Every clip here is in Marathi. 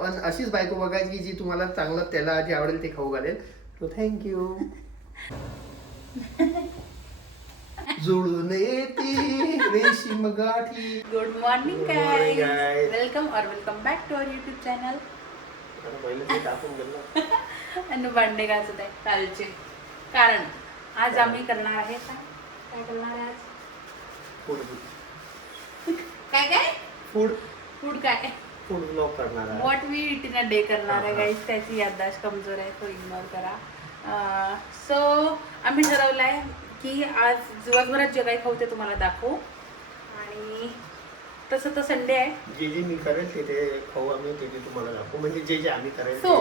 पण अशीच बायको बघायची की जी तुम्हाला चांगलं त्याला जे आवडेल ते खाऊ घालेल. So thank you. जुळून येती रेशीम गाठी. Good morning guys, welcome back to our YouTube channel. आणि भांडे घासत आहे कालचे, कारण आज आम्ही करणार आहे काय करणार आहे आज? काय फूड काय फूड ब्लॉग करणार आहे. What we eat in a day करणार आहे गाईस. त्याची याददाश्त कमजोर आहे, तो इग्नोर करा. सो आम्ही ठरवलं आहे की आज दिवसभरात जे काही खाऊ ते तुम्हाला दाखवू. आणि तसं तर संडे आहे, जे जे मी करेल ते खाऊ आम्ही, ते तुम्हाला दाखवू. म्हणजे जे आम्ही करेल सो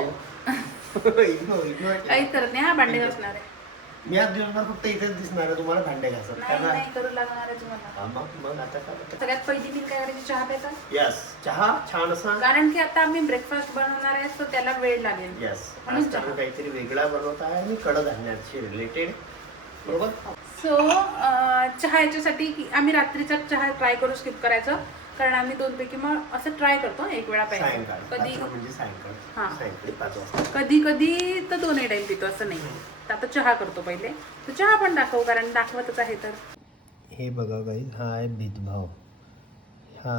इग्नोर काहीच करत नाही. हा भांडे घासणार आहे मी. आज दिवसभर फक्त इथेच दिसणार आहे तुम्हाला भांडे घासत. नाही करू लागणार आहे तुम्हाला. मग आता काय? सगळ्यात पहिली मी काय करायची, चहा प्यायचा. यस, चहा छान असा. कारण की आता आम्ही ब्रेकफास्ट बनवणार आहे, सो त्याला वेळ लागेल. यस, आज आपण काहीतरी वेगळा बनवत आहे आणि कडधान्याशी रिलेटेड, बरोबर. सो चहा याच्यासाठी आम्ही रात्रीचा चहा ट्राय करू स्किप करायचं, कारण आम्ही दोनपैकी मग असं ट्राय करतो एक वेळा प्यायचं. कधी म्हणजे सायंकाळी 5 वाजता, कधी तर 2 टाइम पितो, असं नाही. तर आता चहा करतो पहिले, तर चहा पण दाखवू, कारण दाखवतच आहे. तर हे बघा गाईज, हा आहे भेदभाव. हा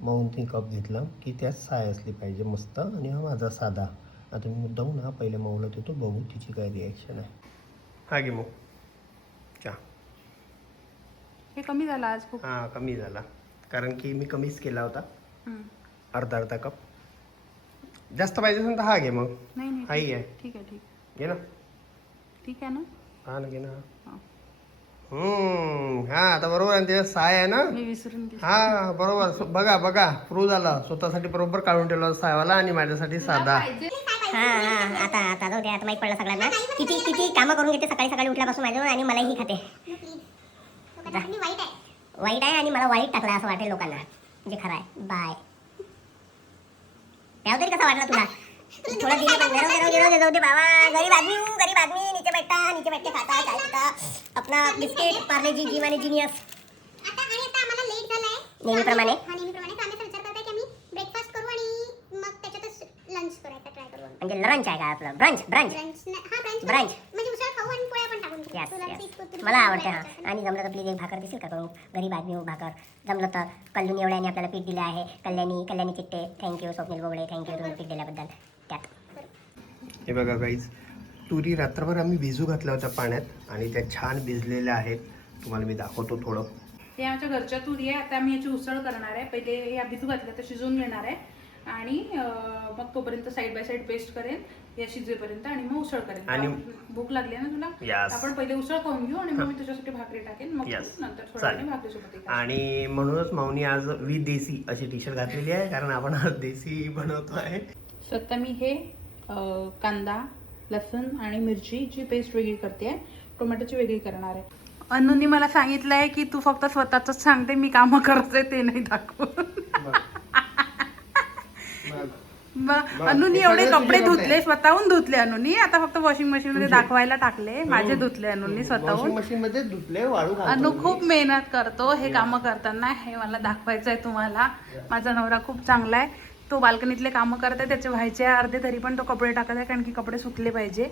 माउंटनी कप घेतला की त्यात साय असली पाहिजे मस्त, आणि हा माझा साधा. आता मी मुद्दाहून हा पहिले माऊला देतो, बघू तिची काय रिॲक्शन आहे. हा घे मग चहा. हे कमी झालं आज खूप. हा कमी झाला, कारण की मी कमीच केला होता. अर्धा कप. जास्त पाहिजे असेल तर हा घे मग. नाही हाही आहे. ठीक आहे घे ना. ठीक आहे ना. हा ना, घे ना. हा आता बरोबर आहे, त्याच्यात साय आहे ना. मी विसरून हा बरोबर. बघा प्रूव्ह झाला. स्वतःसाठी बरोबर काढून ठेवला सायवाला, आणि माझ्यासाठी साधा. हा आता जाऊ दे. आता माहीत पडलं सगळ्यांना किती कामं करून घेते सकाळी उठल्यापासून माझ्यावर, आणि मलाही खाते. वाईट आहे आणि मला वाईट टाकला असं वाटेल लोकांना, म्हणजे खरं आहे. बाय. याव तरी कसा वाटला तुला? थोडं दिले पण जाऊ दे बाबा. गरीब आदमी नीचे बैठते खाता चाय पिता अपना बिस्किट पार्ले-जी जिम आणि जीनियस. आता आम्हाला लेट झालाय नेहमीप्रमाणे आम्ही विचार करताय की आम्ही ब्रेकफास्ट करू आणि मग त्याच्यातच लंच करायचा ट्राय करू. म्हणजे लंच आहे का आपलं? ब्रंच ब्रंच ब्रंच म्हणजे उसळ खाऊ आणि पोळ्या पण टाकून घेऊ. यस मला आवडते. हा, आणि जमलं तर प्लीज एक भाकर दिसेल का करून? गरीब आदमी भाकर जमलं तर. कल्लूनी एवढ्याने आपल्याला पीठ दिलं आहे. कल्याणी चिट्टे थँक्यू. स्वप्नील बोबडे थँक्यू तुम्ही पीठ दिल्याबद्दल. त्यात हे बघा गाईज, तुरी रात्रभर आम्ही भिजू घातल्या होत्या पाण्यात, आणि त्या छान भिजलेल्या आहेत. तुम्हाला मी दाखवतो थोडं. हे आमच्या घरच्या तुरी आहे. आता आम्ही याची उसळ करणार आहे. पहिले या भिजू घातल्या तर शिजवून घेणार आहे, आणि मग तोपर्यंत साईड बाय साईड पेस्ट करेन या शिजेपर्यंत, आणि मग उसळ करेन. आणि भूक लागली ना तुला? आपण पहिले उसळ खाऊन घेऊ, आणि मग मी तुझ्यासाठी भाकरी टाकेन, मग नंतर थोड्या भाकरी सोबत. आणि म्हणूनच माऊनी आज देसी अशी टी शर्ट घातलेली आहे, कारण आपण आज देसी बनवतो आहे. स्वतः मी हे कांदा, लसूण आणि मिरचीची पेस्ट वेगळी करते आहे, टोमॅटोची वेगळी करणार आहे. अनुनी मला सांगितलं आहे की तू फक्त स्वतःच सांगते, मी कामं करते ते नाही दाखव. अनुनी एवढे कपडे धुतले, स्वतःहून धुतले अनुनी. आता फक्त वॉशिंग मशीन मध्ये दाखवायला टाकले. माझे धुतले अनुनी स्वतःहून. मशीन मध्ये धुतले, वाळू घालतो. अनु खूप मेहनत करतो हे कामं करताना. हे मला दाखवायचं आहे तुम्हाला. माझा नवरा खूप चांगला आहे. तो बाल्कनीतले कामं करत आहे, त्याचे व्हायचे अर्धे, तरी पण तो कपडे टाकत आहे, कारण की कपडे सुकले पाहिजे.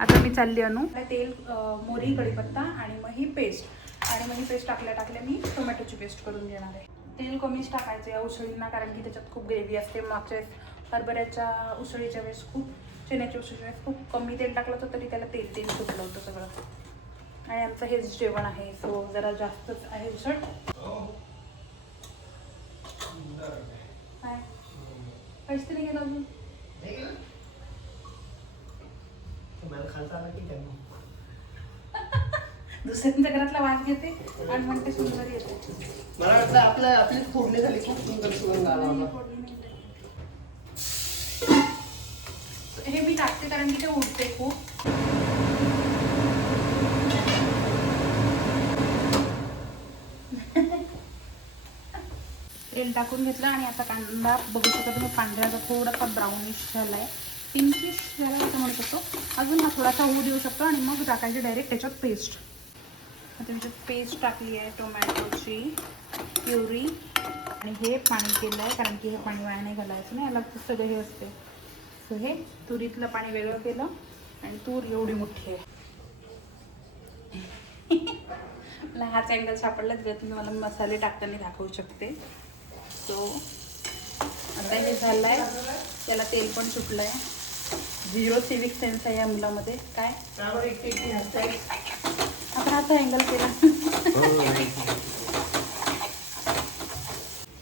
आता मी चालली अनु. तेल, मोहरी, कढीपत्ता, आणि मग ही पेस्ट. आणि मग ही पेस्ट टाकल्या मी टोमॅटोची पेस्ट करून घेणार आहे. तेल कमीच टाकायचं या उसळींना, कारण की त्याच्यात खूप ग्रेव्ही असते. मागच्या हरभऱ्याच्या उसळीच्या वेळेस चण्याच्या उसळीच्या वेळेस खूप कमी तेल टाकलं होतं, तरी त्याला तेल सुटलं होतं सगळं. आणि आमचं हेच जेवण आहे, सो जरा जास्तच आहे उसळ. काहीच तरी गेलं अजून. दुसऱ्यांच्या घरातला वास घेते आणि म्हणते सुंदर येते. मला वाटलं आपली फोडणी झाली, खूप सुंदर सुगंध आला होता. हे मी टाकते कारण की ते उडते खूप. तेल टाकून घेतलं, आणि आता कांदा बघू शकता तुम्ही पांढऱ्याचा थोडासा ब्राउनिश झाला आहे, पिंकिश झाला असं म्हणू शकतो. अजून हा थोडासा होऊ देऊ शकतो, आणि मग टाकायचे डायरेक्ट त्याच्यात पेस्ट. आता मी पेस्ट टाकली आहे टोमॅटोची प्युरी आणि हे पाणी केलं आहे कारण की हे पाणी वाया नाही घालायचं ना, याला सगळं हे असते. सो हे तुरीतलं पाणी वेगळं केलं आणि तूर एवढी मोठी आहे. मला हाच अँगल सापडला त्याच्यात मी मला मसाले टाकताना दाखवू शकते. सो आता हे झालं आहे, त्याला तेल पण सुटलं आहे. 0 सिविक सेन्स आहे या मुलामध्ये. काय आपण हाचा अँगल केला.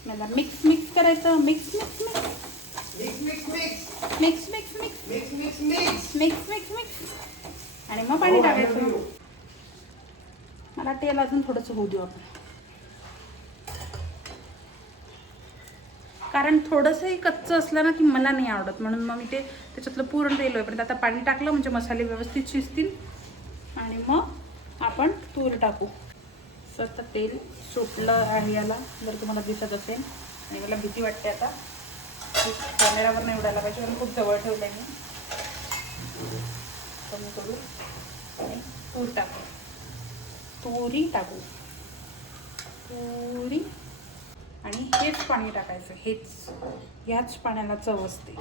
मला मिक्स मिक्स करायचं. Mix mix mix mix mix mix mix mix mix आणि मग पाणी टाकायचं. मला तेल अजून थोडंसं होऊ देऊ आपण, कारण थोडंसंही कच्चं असलं ना की मला नाही आवडत, म्हणून मग मी ते त्याच्यातलं पूर्ण तेल होईपर्यंत आता पाणी टाकलं म्हणजे मसाले व्यवस्थित शिजतील आणि मग आपण तूर टाकू. स्वतः तेल सुटलं आहे याला, जर तुम्हाला दिसत असेल. आणि मला भीती वाटते आता कॅमेरावर नाही उडायला पाहिजे कारण खूप जवळ ठेवलं आहे मी. कमी करू आणि तूर टाकू, तुरी टाकू, तुरी आणि हेच पाणी टाकायचं. ह्याच पाण्याला चव असते.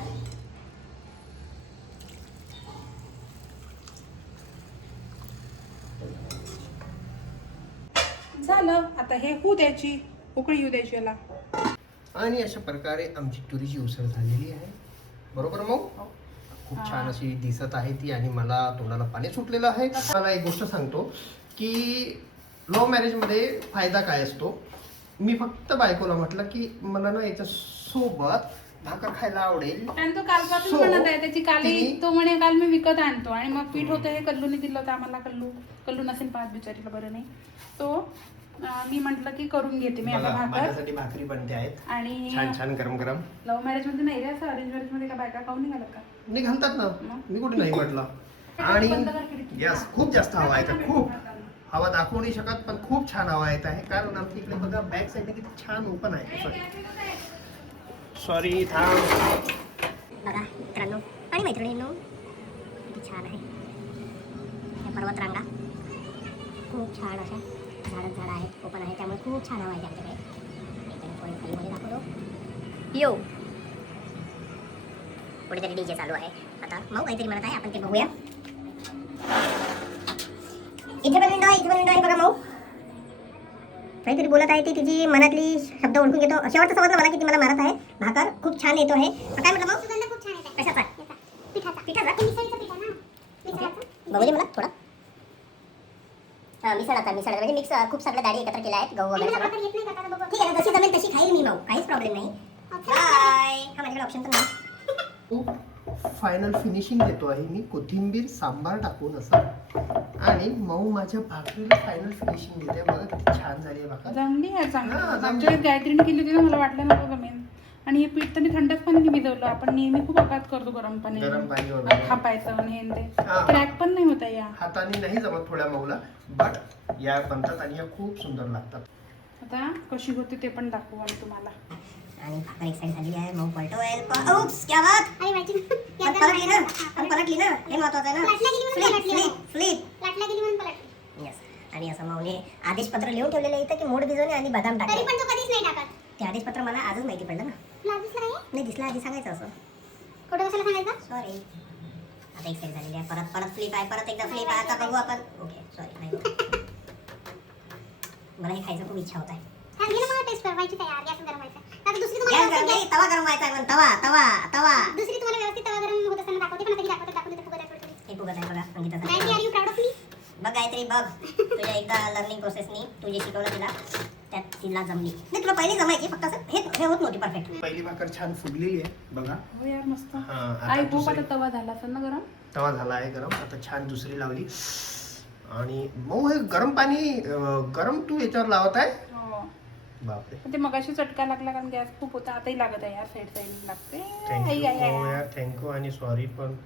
झालं. आता हे होऊ द्यायची, उकळी येऊ द्यायची याला. आणि अशा प्रकारे आमची तुरीची उसळ झालेली आहे. बरोबर मग खूप छान अशी दिसत आहे ती आणि मला तोंडाला पाणी सुटलेलं आहे. मला एक गोष्ट सांगतो की लव्ह मॅरेजमध्ये फायदा काय असतो. मी फक्त बायकोला म्हटलं की मला ना याच्या सोबत भाकर खायला आवडेल. आणि तो कालपासून म्हणत आहे त्याची काली, तो म्हणे काल मी विकत आणतो आणि मग पीठ होतं हे कल्लूने दिलं होतं आम्हाला. कल्लू नसेल पाहत बिचारीला, बरं नाही. तो मी म्हटलं की करून घेते मी आता भाकर. माझ्यासाठी भाकरी बनते आहेत आणि छान छान गरम गरम. लव्ह मॅरेज मध्ये नाही रे, असं अरेंज मॅरेज मध्ये का बायका खाऊन नाही घालत का? नाही घालतात ना, मी कुठे नाही म्हटलं. आणि यस खूप जास्त हवा येत आहे, खूप हवा दाखवू नाही शकत पण खूप छान हवा येत आहे. कारण आमच्या इकडे बघा बॅक साईडला किती छान ओपन आहे. सॉरी थांब. बघा मित्रांनो आणि मैत्रिणींनो, किती छान आहे हे पर्वत रांगा. खूप छान अशा झाडं आहेत, ओपन आहे, त्यामुळे खूप छान हवा आहे आमच्याकडे. खालीमध्ये दाखवतो. यो कुठेतरी डीजे चालू आहे. आता मऊ काहीतरी म्हणत आहे, आपण ते बघूया. इथे पण विंडो आहे बघा. मऊ काहीतरी बोलत आहे, ती तिची मनातली शब्द ओळखून घेतो. शेवटचं समजलं मला की ती मला मारत आहे. भाकर खूप छान येतो आहे. काय म्हटलं मग? सुगंध खूप छान येत आहे. कशाचा? पिठाचा. पिठाचा? ते मिसळीचं पीठ आहे ना, मिसळाचं. बघू दे मला थोडं. मिसळाचा म्हणजे मिक्स खूप सगळ्या डाळी एकत्र केल्या आहेत, गहू वगैरे मला सगळं. भाकर येत नाही का, आता बघू. ठीक आहे ना, जशी जमेल तशी खाईल मी. मऊ काहीच प्रॉब्लेम नाही. बाय. हा माझ्याकडे ऑप्शन तर नाही. फायनल फिनिशिंग देतो आहे मी कोथिंबीर सांबार टाकून असं. आणि मऊ माझ्या भाकरीला फायनल फिनिशिंग देते. बघा किती छान झाली आहे भाकर. जमली आहे हा, चांगली. जमली. आमच्याकडे गायत्रीने केली होती ना, मला वाटलं नव्हतं जमेल. आणि हे पीठ तर मी थंडच पाणी भिजवलं. आपण नेहमी खूप अकात करतो गरम पाणी वगैरे थापायचं आणि हे ते हा. क्रॅक पण नाही होता या हाताने नाही जमत थोड्या मऊला, बट या बनतात आणि या खूप सुंदर लागतात. आता कशी होते ते पण दाखवू आम्ही तुम्हाला. आणि भाकर एक साईड झालेली आहे. मऊ पलटोय. उप्स क्या बात. अरे माहिती पण पलटली ना, पलटली ना, हे महत्वाचं आहे ना. लाटल्या गेली म्हणून पलटली. फ्लिप. लाटल्या गेली म्हणून पलटली. येस. आणि असं मौने आदेशपत्र लिहून ठेवलेलं आहे इथं की मोड भिजवणे आणि बदाम तरी टाकले. पण तो कधीच नाही टाकत. ते आदेशपत्र मला आजच माहिती पडलं ना. तुला दिसलं काय? नाही दिसलं, आधी सांगायचं असं. खोटं कशाला सांगायचं? सॉरी. आता एक साईड झालेली आहे. परत फ्लिप आहे. परत एकदा फ्लिप आहे. आता बघू आपण. ओके सॉरी नाही होत. मला हे खायचं खूप इच्छा होत आहे. हा, घे ना मला टेस्ट करायची तयार. गॅस गरम व्हायचा. आता दुसरी गॅस तुम्हाला गरम नाही, तवा गरम व्हायचा आहे पण तवा. दुसरी तुम्हाला व्यवस्थित तवा गरम होत असताना दाखवते, पण आता ही दाखवून देते फुगत आहे थोडी. हे बघत आहे बघा अंकिताचा. Gayatri, are you proud of me? बघ गायत्री बघ, तुझ्या एकदा लर्निंग प्रोसेसनी तू जे शिकवलं तिला त्यात तिला जमली. नाही तुला पहिली जमायची, फक्त असं हे होत नव्हती परफेक्ट. पहिली भाकर छान फुगलेली आहे बघा. हो यार मस्त. हा, आता आई खूप दुसरी- आता तवा झाला असेल ना गरम. तवा झाला आहे गरम. आता छान दुसरी लावली. आणि मऊ हे गरम पाणी गरम तू याच्यावर लावत आहे. हो. बापरे. पण ते मगाशी चटका लागला कारण गॅस खूप होता. आताही लागत आहे यार, साईड लागते. थँक्यू आई, आई, आई, हो आई. यार, थँक्यू आणि सॉरी. पण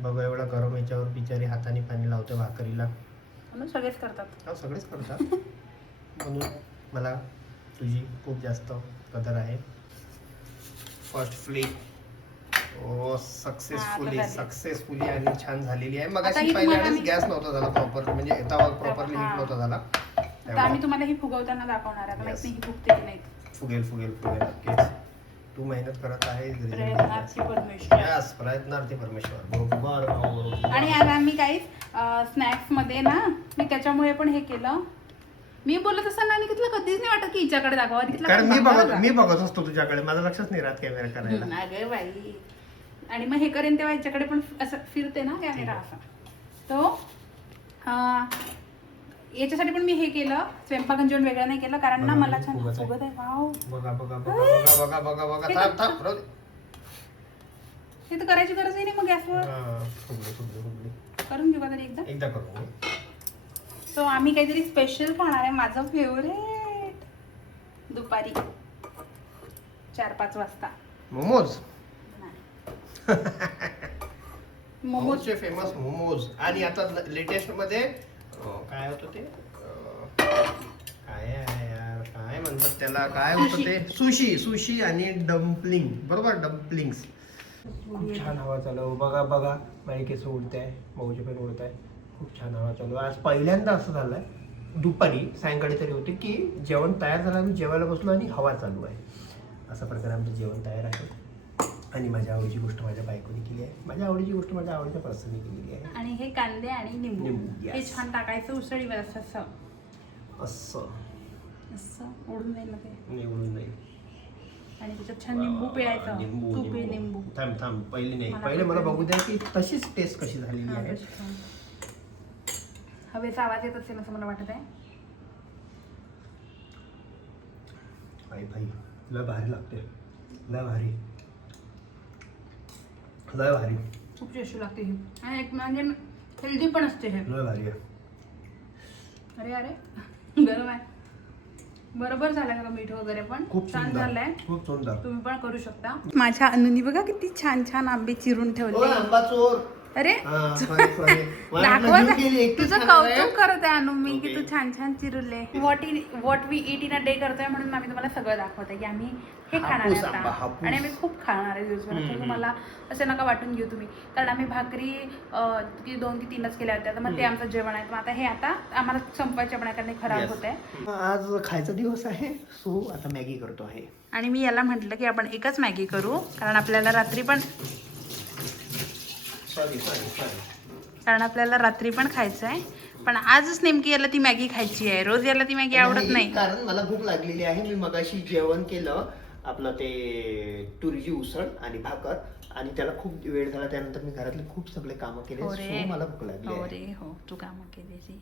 बघा एवढा गरम याच्यावर बिचारी हाताने पाणी लावते भाकरीला. म्हणून सगळेच करतात. हा, सगळेच करतात. म्हणून मला तुझी खूप जास्त कदर आहे. फर्स्ट फ्लिप ओ सक्सेसफुली आणि छान झालेली आहे. मग आता अशी ही पहिल्या तुम्हाला वेळेस मी- गॅस नव्हता झाला प्रॉपर, म्हणजे तवा प्रॉपरली हा. हीट नव्हता झाला. तर आम्ही तुम्हाला ही फुगवताना दाखवणार आहे. माहित नाही ही फुगते की नाही. फुगेल फुगेल फुगेल नक्कीच. तू मेहनत करत आहे प्रयत्नार्थी परमेश्वर. यस, प्रयत्नार्थी परमेश्वर. बरोबर. आणि आज आम्ही काही स्नॅक्स मध्ये ना, मी त्याच्यामुळे पण हे केलं. मी बोलत असताना आणि तिला कधीच नाही वाटत की हिच्याकडे दाखवा. कारण मी बघत असतो तुझ्याकडे, माझं लक्षच नाही राहत कॅमेरा करायला. अगं बाई. आणि मग हे करेन तेव्हा हिच्याकडे पण असं फिरते ना कॅमेरा असा. तो याच्यासाठी पण मी हे केलं, स्वयंपाक जेवण वेगळं नाही केलं कारण ना मला छान फुगत आहे. वाव, बघा बघा बघा बघा बघा बघा. थांब थांब राहू दे. हे तर करायची गरज नाही मग गॅसवर. फुगली. करून घेऊ का तरी एकदा करू. सो आम्ही काहीतरी स्पेशल खाणार आहे, माझं फेवरेट. दुपारी 4-5 वाजता मोमोज. मोमोज फेमस मोमोज. आणि आता लेटेस्ट मध्ये काय होतं ते, काय आहे यार, काय म्हणतात त्याला, काय होतं ते, सुशी आणि डम्पलिंग. बरोबर, डम्पलिंग्स. खूप छान हवा चालू. बघा बघा, माझे केस उडत आहे, मऊचे पण उडत आहे. खूप छान हवा चालू. आज पहिल्यांदा असं झालंय दुपारी, सायंकाळी तरी होते की जेवण तयार झालं, आम्ही जेवायला बसलो आणि हवा चालू आहे. अशा प्रकारे आमचं जेवण तयार आहे. आणि माझ्या आवडीची गोष्ट माझ्या बायकोने केली आहे, माझ्या आवडीची गोष्ट माझ्या आवडीच्या पर्सनने केलेली आहे. आणि हे कांदे आणि निंबू yes. हे छान टाकायचं उसळीवर असं असं असं ओढून जाईल ना ते. निवडून नाही. आणि त्याच्यात छान निंबू पिळायचं. तू पिळ निंबू. थांब पहिले नाही, मला पहिले मला पण बघू द्या की तशीच टेस्ट कशी झालेली आहे. हवेचा आवाज येत असेल असं मला वाटत आहे. भाई लय भारी लागते, लय भारी, लय भारी. खूप टेस्टी लागते ही. आणि एक म्हणजे हेल्दी पण असते हे. लय भारी आहे. अरे गरम आहे. बरोबर झालं का मीठ वगैरे पण खूप छान सुंदर, झालंय. खूप सुंदर. तुम्ही पण करू शकता. माझ्या अनुनी बघा किती छान छान आंबे चिरून ठेवले. आंबा चोर. अरे दाखवत तुझं कौतुक करत आहे अनु मी की तू छान छान चिरले. What we eat in a day करतोय म्हणून आम्ही तुम्हाला सगळं दाखवतोय की आम्ही हे खाणार आहे हापूस आंबा, आता. हापूस. आणि आम्ही खूप खाणार आहे दिवसभरात. तुम्हाला असं नका वाटून घेऊ तुम्ही, कारण आम्ही भाकरी 2 की 3च केल्या होत्या, तर मग ते आमचं जेवण आहे. आता हे आता आम्हाला संपवायचे पण आहे कारण खराब होत आहे. आज खायचा दिवस आहे, सो आता मॅगी करतो आहे. आणि मी याला म्हटलं की आपण एकच मॅगी करू कारण आपल्याला रात्री पण खायचं आहे. पण आजच नेमकी याला ती मॅगी खायची आहे. रोज याला ती मॅगी आवडत नाही. कारण मला भूक लागलेली आहे. मी मगाशी जेवण केलं, आपलं ते तुरीची उसळ आणि भाकर, आणि त्याला खूप वेळ झाला. त्यानंतर मी घरातले खूप सगळे कामं केले, सो मला भूक लागली आहे. हो तू कामं केली.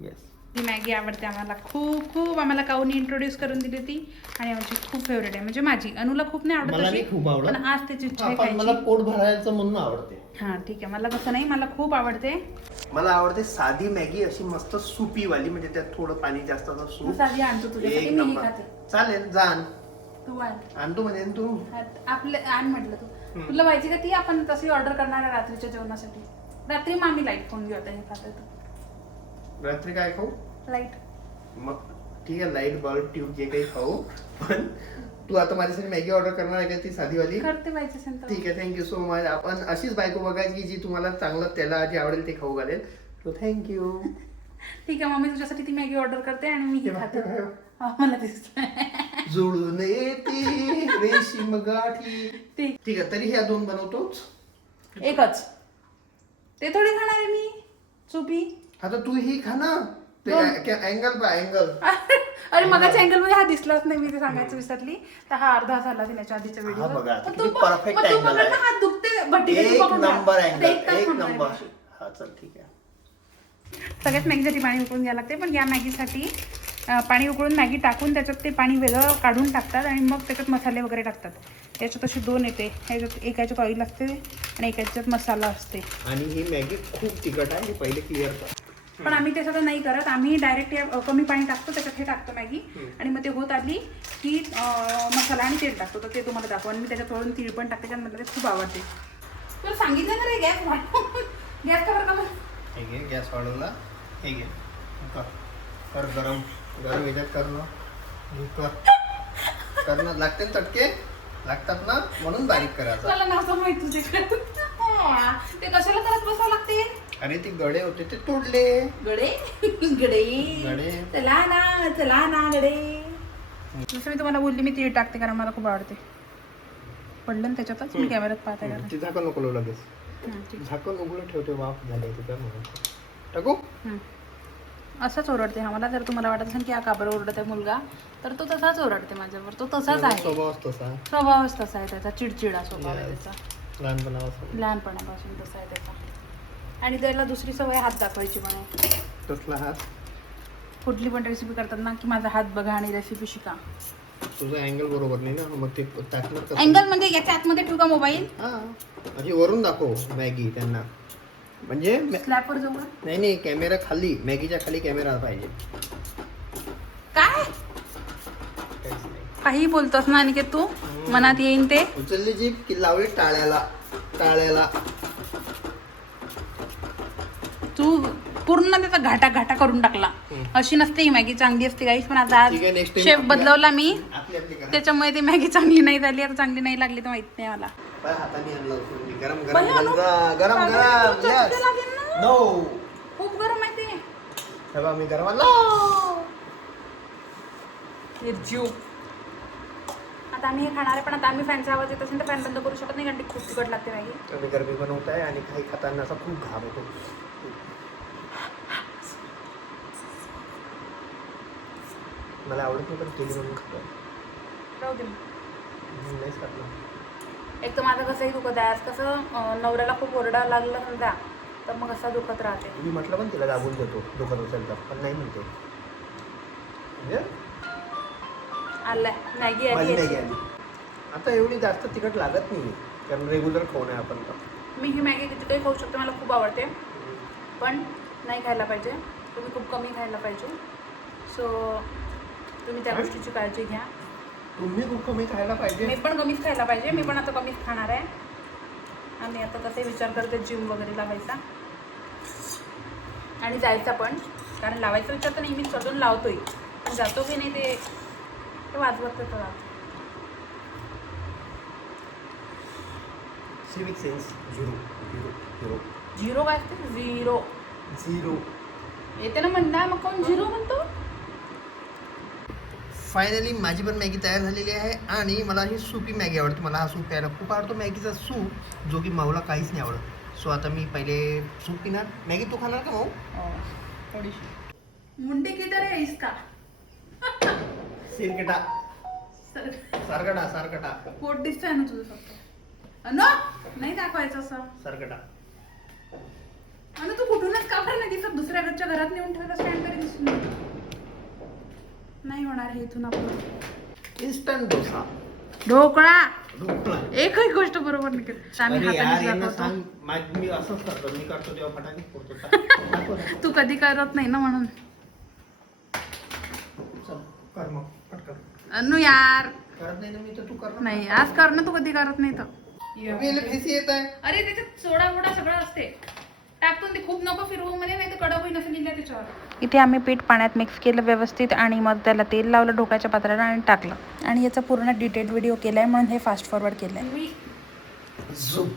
येस. ती मॅगी आवडते आम्हाला खूप खूप. आम्हाला काऊनी इंट्रोड्यूस करून दिली ती आणि आमची खूप फेवरेट आहे. म्हणजे माझी, अनुला खूप नाही आवडत मला अशी, नाही खूप आवडत. पण आज त्याची इच्छा आहे पण मला खायची. पोट भरायचं म्हणून आवडते. हा ठीक आहे, मला तसं नाही, मला खूप आवडते. मला आवडते साधी मॅगी, अशी मस्त सुपी वाली, म्हणजे त्यात थोडं पाणी जास्त असतं, सूप. मग साधी आणतो तुझ्यासाठी, एक मी हे नंबर. खाते. चालेल, जाण तू आण. आणतो म्हणजे तू. आपले आण म्हटलं तू. तुला पाहिजे का ती? आपण तशी ऑर्डर करणार आहे रात्रीच्या जेवणासाठी. रात्री मग आम्ही लाईट खाऊन घेऊ. आता हे खातोय तू. रात्री काय खाऊ? लाईट. मग ठीक आहे, लाईट बल्ब ट्यूब जे काही खाऊ. पण तू आता माझ्यासाठी मॅगी ऑर्डर करणार आहे का, ती साधीवाली? करते पाहिजे असेल तर. ठीक आहे, थँक्यू सो मच. आपण अशीच बायको बघायची की जी तुम्हाला चांगलं, त्याला जे आवडेल ते खाऊ घालेल. So thank you. ठीक आहे, मम्मी तुझ्यासाठी ती मॅगी ऑर्डर करते आणि मी ही खाते. मला दिसतंय. जुळून येते रेशीम गाठी. ठीक आहे, तरी ह्या 2 बनवतोच. एकच ते थोडी खाणार आहे मी चुपी. आता तू ही खा ना. अँगल पा अँगल. अरे मगाच्या अँगल मध्ये हा दिसलाच नाही, मी ते सांगायचं विसरली. तर हा अर्धा झाला तिच्या आधीचा व्हिडिओ. बघा किती परफेक्ट अँगल आहे. हात दुखते भट्टी. एक नंबर अँगल, एक नंबर. हा चल ठीक आहे. सगळ्यात मॅगीसाठी पाणी उकळून घ्यायला लागते, पण या मॅगीसाठी पाणी उकळून मॅगी टाकून त्याच्यात ते पाणी वेगळं काढून टाकतात आणि मग त्याच्यात मसाले वगैरे टाकतात. याच्यात अशी 2 येते. ह्याच्यात एकाच्यात ऑइल असते आणि एकाच्यात मसाला असते. आणि ही मॅगी खूप तिखट आहे, पहिले क्लिअर कर. पण आम्ही ते सगळं नाही करत. आम्ही डायरेक्ट कमी पाणी टाकतो, त्याच्यात हे टाकतो मॅगी, आणि मग ते होत आली की मसाला आणि तेल टाकतो. तर ते तुम्हाला दाखव. आणि मी त्याच्यात थोडून तीळ पण टाकते, कारण मला ते खूप आवडते. तुला सांगितलं ना रे गॅस गॅस का बरं का? हे घे, गॅस वाढवला. हे घे, कर गरम. गरम याच्यात कर ना. कर ना. लागते ना चटके? लागतात ना, म्हणून बारीक करायचं. मला नव्हतं माहित तुझे. ते कशाला करत बसावं लागते? अरे ते गडे होते ते तोडले. गडे गडे गडे. चला ना गडे. जसं मी तुम्हाला बोलली, मी तीळ टाकते कारण मला खूप आवडते. पडलं ना त्याच्यातच, मी कॅमेऱ्यात पाहते कारण. ते झाकण नको लावू लगेच. ठीक. झाकण उघडं ठेवते, वाफ झाली त्याच्यामुळे. टाकू? असंच ओरडते हा मला. जर तुम्हाला वाटत असेल की हा काबर ओरडत आहे मुलगा, तर तो तसाच ओरडते माझ्यावर. तो तसाच आहे, स्वभावच तसा. स्वभावच तसा आहे त्याचा, चिडचिडा स्वभाव आहे त्याचा. लहानपणापासून तसा आहे त्याचा. आणि त्याला दुसरी सवय हात दाखवायची पण आहे. कसला हात? कुठली पण रेसिपी करतात ना की माझा हात बघा आणि रेसिपी शिका. तुझा अँगल बरोबर नाही ना, मग ते टाकणार कसं? अँगल म्हणजे याच्या आतमध्ये ठेवू का मोबाईल? हा, म्हणजे वरून दाखव मॅगी त्यांना. म्हणजे स्लॅपवर जाऊ का? नाही, कॅमेरा खाली, मॅगीच्या खाली कॅमेरा पाहिजे. काय काहीच नाही. काही बोलतोस ना आणि तू मनात येईन ते. उचलली जीभ की लावली टाळ्याला. तू पूर्ण त्याचा घाटा करून टाकला. अशी नसते ही मॅगी, चांगली असते गाईस. पण आता आज ठीक आहे, next time शेफ आपल्या- बदलवला मी, आपली करा. त्याच्यामुळे ती मॅगी चांगली नाही झाली. आता चांगली नाही लागली तर माहित नाही मला. बाय, हाताने आणलं उचलून मी. गरम बाई, गरम आणू? गरम चालेल, गरम. तुमचं Yes. इथे लागेल ना? No. खूप गरम आहे ते. हे बघ, मी गरम आणलं. निर्जीव. आता आम्ही हे खाणार आहे, पण आता आम्ही फॅनचा आवाज येत असेल तर फॅन बंद करू शकत नाही कारण ती खूप तिखट लागते मॅगी. कमी गरमी बनवत आहे आणि काही खाताना असा खूप घाम होतो. मला आवडत नाही पण केली म्हणून खातो. राहू दे. नाहीच खात. एक तर माझं कसंही दुखत आहे. आज कसं नवऱ्याला खूप ओरडा लागला समजा, तर मग असा दुखत राहते. मी म्हटलं पण तिला दाबून देतो दुखत असेल तर, पण नाही म्हणते. म्हणजे आलाय मॅगी माझी आली मॅगी याची. आली. आता एवढी जास्त तिखट लागत नाही कारण रेग्युलर खाऊ नये आपण तर. मी ही मॅगी किती काही खाऊ शकते, मला खूप आवडते. पण नाही खायला पाहिजे, तुम्ही खूप कमी खायला पाहिजे. सो तुम्ही त्या गोष्टीची काळजी घ्या. तुम्ही खूप कमी खायला पाहिजे. मी पण कमीच खायला पाहिजे. मी पण आता कमीच खाणार आहे. आम्ही आता तसे विचार करते जिम वगैरे लावायचा आणि जायचा पण. कारण लावायचा विचार तर नेहमीच चढून लावतोय, पण जातो की नाही ते वाजवत राहतो. Civic sense 0. झिरो काय असते? झिरो येते ना म्हणणार, मग कोण झिरो म्हणतो? फायनली माझी पण मॅगी तयार झालेली आहे आणि मला ही सुपी मॅगी आवडते. मला हा सूप प्यायला खूप आवडतो, मॅगीचा सूप, जो की माऊला काहीच नाही आवडत. सो आता मी पहिले सूप पिणार. मॅगी तू खाणार का माऊ? थोडीशी मुंडी किधर है इसका? सिरकटा सारकटा पोट दिसतंय ना तुझं फक्त. अनो नाही दाखवायचं असं. सारकटा. अनु तू कुठूनच का बरं नाही दिसत? दुसऱ्या घरच्या घरात नेऊन ठेवलं स्टँड तरी दिसून नाही होणार हे इथून आपलं. इन्स्टंट डोसा. ढोकळा. ढोकळा. एकही गोष्ट बरोबर नाही केली. आम्ही अरे यार, हाताने यांना दाखवतो. सांग, मी असंच करतो. मी करतो तेव्हा फटाके फोडतो. तू कधी करत नाही ना म्हणून. चल कर मग पटकन. अनु यार करत नाही ना मी तर तू कर ना. नाही, आज कर ना. तू कधी करत नाही तर. अबे, लय फेसी येत आहे. अरे त्याच्यात सोडा वोडा सगळं असते. टाकून ते खूप नको फिरवू मध्ये, नाही तर कडक होईल असं लिहिलं त्याच्यावर. इथे आम्ही पीठ पाण्यात मिक्स केलं व्यवस्थित आणि मग त्याला तेल लावलं ढोकळ्याच्या पात्राला आणि टाकलं. आणि याचा पूर्ण डिटेल व्हिडिओ केलाय म्हणून हे फास्ट फॉरवर्ड केलंय. झूप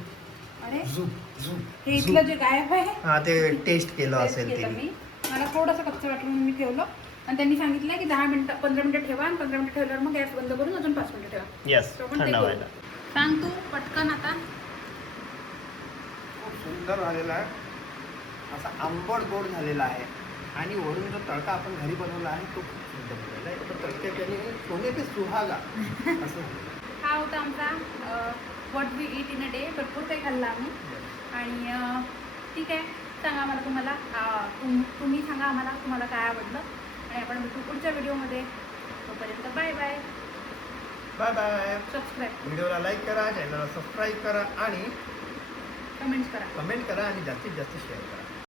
अरे झूप झूप. हे इथलं जे गायब आहे हा ते टेस्ट केलं तेच असेल केलं ते. मी. मला थोडंसं कच्चं वाटलं म्हणून मी ठेवलं आणि त्यांनी सांगितलं की 10 मिनिटं 15 मिनिटं ठेवा आणि 15 मिनिटं ठेवल्यावर मग गॅस बंद करून अजून 5 मिनिटं ठेवा. येस, तो पण ते थंड करू. व्हायला. सांग तू पटकन आता. खूप सुंदर झालेला आहे. असा आंबट गोड झालेला आहे आणि वरून जो तडका आपण घरी बनवला आहे तो खूप सुंदर झालेला आहे. तो तडक्याच्याने सोने पे सुहागा असं. हा होता आमचा what we eat in a day. भरपूर काही खाल्लं आम्ही आणि ठीक आहे. सांगा मला तुम्ही सांगा आम्हाला तुम्हाला काय आवडलं आणि आपण भेटू पुढच्या व्हिडिओमध्ये. तोपर्यंत bye bye. Bye bye. Subscribe व्हिडिओला लाईक करा, चॅनलला सबस्क्राईब करा आणि कमेंट्स करा. कमेंट करा आणि जास्तीत जास्त शेअर करा.